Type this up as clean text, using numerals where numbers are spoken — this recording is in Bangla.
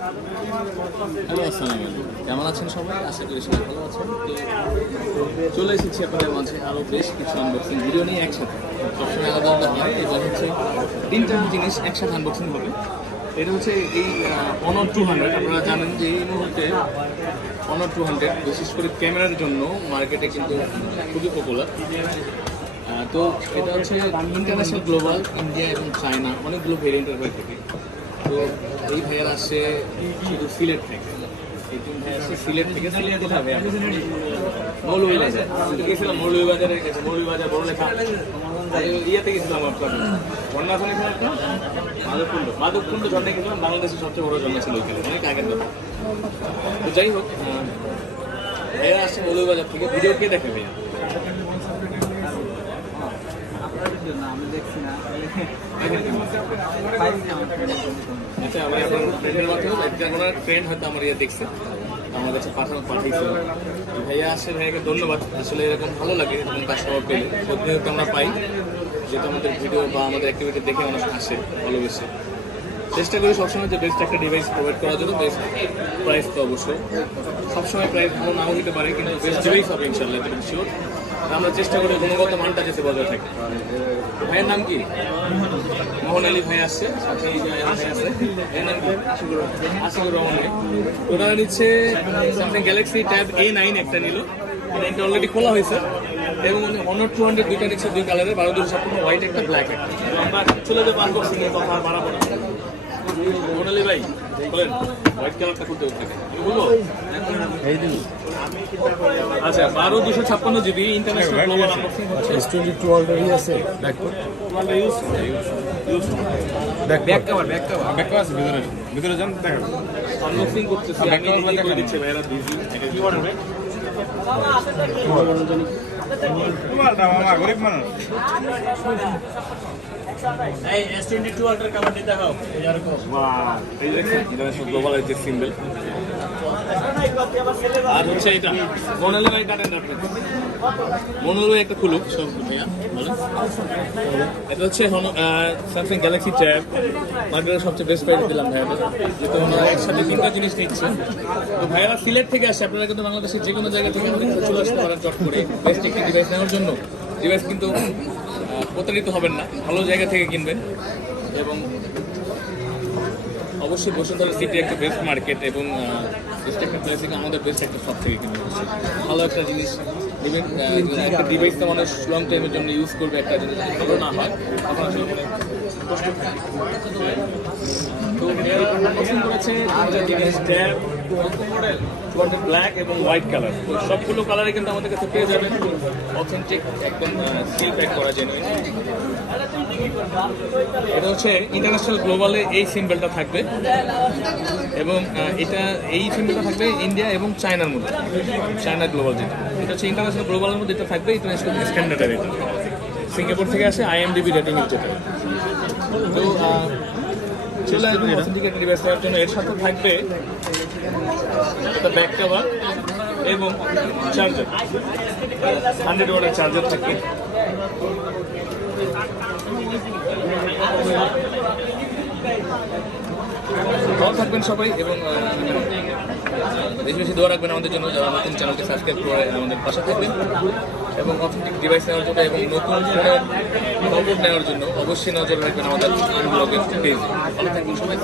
হ্যালো, আসসালামু আলাইকুম। কেমন আছেন সবাই? আশা করি সবাই ভালো আছেন। তো চলে এসেছি আপনাদের মাঝে আরও বেশ কিছু আনবক্সিং ভিডিও নিয়ে একসাথে। সবসময় আলাদা আলাদা হয়, এটা হচ্ছে তিনটা জিনিস একসাথে আনবক্সিং হবে। এটা হচ্ছে এই অনার 200। আপনারা জানেন যে এই মুহূর্তে অনার 200 বিশেষ করে ক্যামেরার জন্য মার্কেটে কিন্তু খুবই পপুলার। তো এটা হচ্ছে ইন্টারন্যাশনাল, গ্লোবাল, ইন্ডিয়া এবং চায়না অনেকগুলো ভেরিয়েন্টের হয়ে থাকে। তো এই ভাইয়ার আসছে শুধু সিলেট থেকে। এই তিন ভাই আসছে সিলেট থেকে। সিলেট কোথায় ভাইয়া? মৌলভীবাজার। গেছিলাম মৌলভীবাজারে, গেছে মৌলভীবাজার বড়লেখা ইয়েতে গেছিলাম আপনার বন্যা ওখানে আপনার মাধবকুণ্ড ঝর্ণায় গেছিলাম। বাংলাদেশের সবচেয়ে বড় ঝর্ণা ছিল ওইখানে, অনেক আগের কথা। তো যাই হোক, ভাইয়া আসছে মৌলভীবাজার থেকে। ভিডিও কে দেখে ভাইয়া? আমি দেখছি না। আচ্ছা, আমার আপনার ফ্রেন্ডের মাধ্যমে ওনার ফ্রেন্ড হয়তো আমার ইয়ে দেখছে, আমার কাছে পাঠিয়েছিল। ভাইয়া আসছে, ভাইয়াকে ধন্যবাদ। আসলে এরকম ভালো লাগে এবং কাস্টমার পেলে প্রতিনিয়ত আমরা পাই, যেহেতু আমাদের ভিডিও বা আমাদের অ্যাক্টিভিটি দেখে মানুষ আসে ভালোবেসে। চেষ্টা করি সবসময় যে বেস্ট একটা ডিভাইস প্রোভাইড করার জন্য। বেস্ট প্রাইস তো অবশ্যই সবসময় প্রাইস ভালো নাও হতে পারে, কিন্তু বেস্ট ডিভাইস হবে ইনশাল্লাহ, এটা শিওর। আমরা চেষ্টা করি গুণগত মানটা যাতে বজায় থাকে। ভাইয়ের নাম কি? মোহন আলী ভাই আসছে, সাথে এই যে ভাই আছে, এর নাম কি? আশিকুর রহমান ভাই। ওটা নিচ্ছে স্যামসাং গ্যালাক্সি ট্যাব A9 একটা নিল। এটা অলরেডি খোলা হয়েছে এবং অনার 200 দুইটা নিচ্ছে, দুই কালারের, 12/256 হোয়াইট একটা, ব্ল্যাক একটা। আমরা চলে যাবো আনবক্সিং এর কথা আর বাড়াবো না। মোহন আলী ভাই বলেন, হোয়াইট কালারটা খুলতে হচ্ছে আমি বলবো। আচ্ছা, 12/256 GB ইন্টারন্যাশনাল গ্লোবাল আনবক্সিং হচ্ছে। S22 অলরেডি আছে ব্যাকওয়ার্ড ব্যাক কভার আছে ভিতরে যান দেখেন আনবক্সিং করতেছি আমি, এদিকে করে দিচ্ছে ভাইরা বিজি। কি অর্ডার ভাই? তোমার দাম আমার গরিব মানুষ। এই S22 আল্ট্রা কভার নিতে দাও এরকম। বাহ, এই দেখেন ইন্টারন্যাশনাল গ্লোবাল এর যে সিম্বল। আর হচ্ছে এটা মনোল ভাই কাটেন আপনি। মনোল ভাই একটা খুলুক সব ভাইয়া বলেন। এটা হচ্ছে স্যামসাং গ্যালাক্সি ট্যাব, মার্কেটের সবচেয়ে বেস্ট প্রাইস দিলাম ভাইয়াদের, যেহেতু ওনারা একসাথে তিনটা জিনিস নিচ্ছে। তো ভাইয়ারা সিলেট থেকে আসে, আপনারা কিন্তু বাংলাদেশের যে কোনো জায়গা থেকে চলে আসতে পারেন চট করে বেস্ট একটি ডিভাইস নেওয়ার জন্য। ডিভাইস কিন্তু প্রতারিত হবেন না, ভালো জায়গা থেকে কিনবেন। এবং অবশ্যই বসুন্ধরা সিটি একটা বেস্ট মার্কেট এবং বেস্ট একটা প্লেস থেকে আমাদের বেস্ট একটা শপ থেকে কিনবে। ভালো একটা জিনিস নেবেন। একটা ডিভাইস তো মানুষ লং টাইমের জন্য ইউজ করবে, একটা জিনিস ভালো না হয় তখন আসলে কষ্ট থাকে। তো পছন্দ করেছে জিনিস ট্যাব মডেল ব্ল্যাক এবং হোয়াইট কালার। তো সবগুলো কালারে কিন্তু আমাদের কাছে পেয়ে যাবেন অথেন্টিক, একদম সিল প্যাক করা জেনুইন। এটা হচ্ছে ইন্টারন্যাশনাল গ্লোবালে এই সিম্বলটা থাকবে এবং এটা এই সিম্বলটা থাকবে ইন্ডিয়া এবং চায়নার মধ্যে। চায়না গ্লোবাল যেটা, এটা হচ্ছে ইন্টারন্যাশনাল গ্লোবালের মধ্যে এটা থাকবে ইন্টারন্যাশনাল স্ট্যান্ডার্ডের। এটা সিঙ্গাপুর থেকে আসে, IMDb রেটিং এর যেটা। তো চলে আসবেন অথেন্টিক ডিভাইস নেওয়ার জন্য। এর সাথে থাকবে একটা ব্যাক কভার এবং চার্জার, 100 ওয়াটের চার্জার থাকবে। ভালো থাকবেন সবাই এবং বেশি বেশি দোয়া রাখবেন আমাদের জন্য, যারা নতুন চ্যানেলকে সাবস্ক্রাইব করে আমাদের পাশে থাকবেন। এবং অথেন্টিক ডিভাইস নেওয়ার জন্য এবং নতুন ফোনের খবর নেওয়ার জন্য অবশ্যই নজর রাখবেন আমাদের ব্লগের পেজ। ভালো থাকবেন সবাই।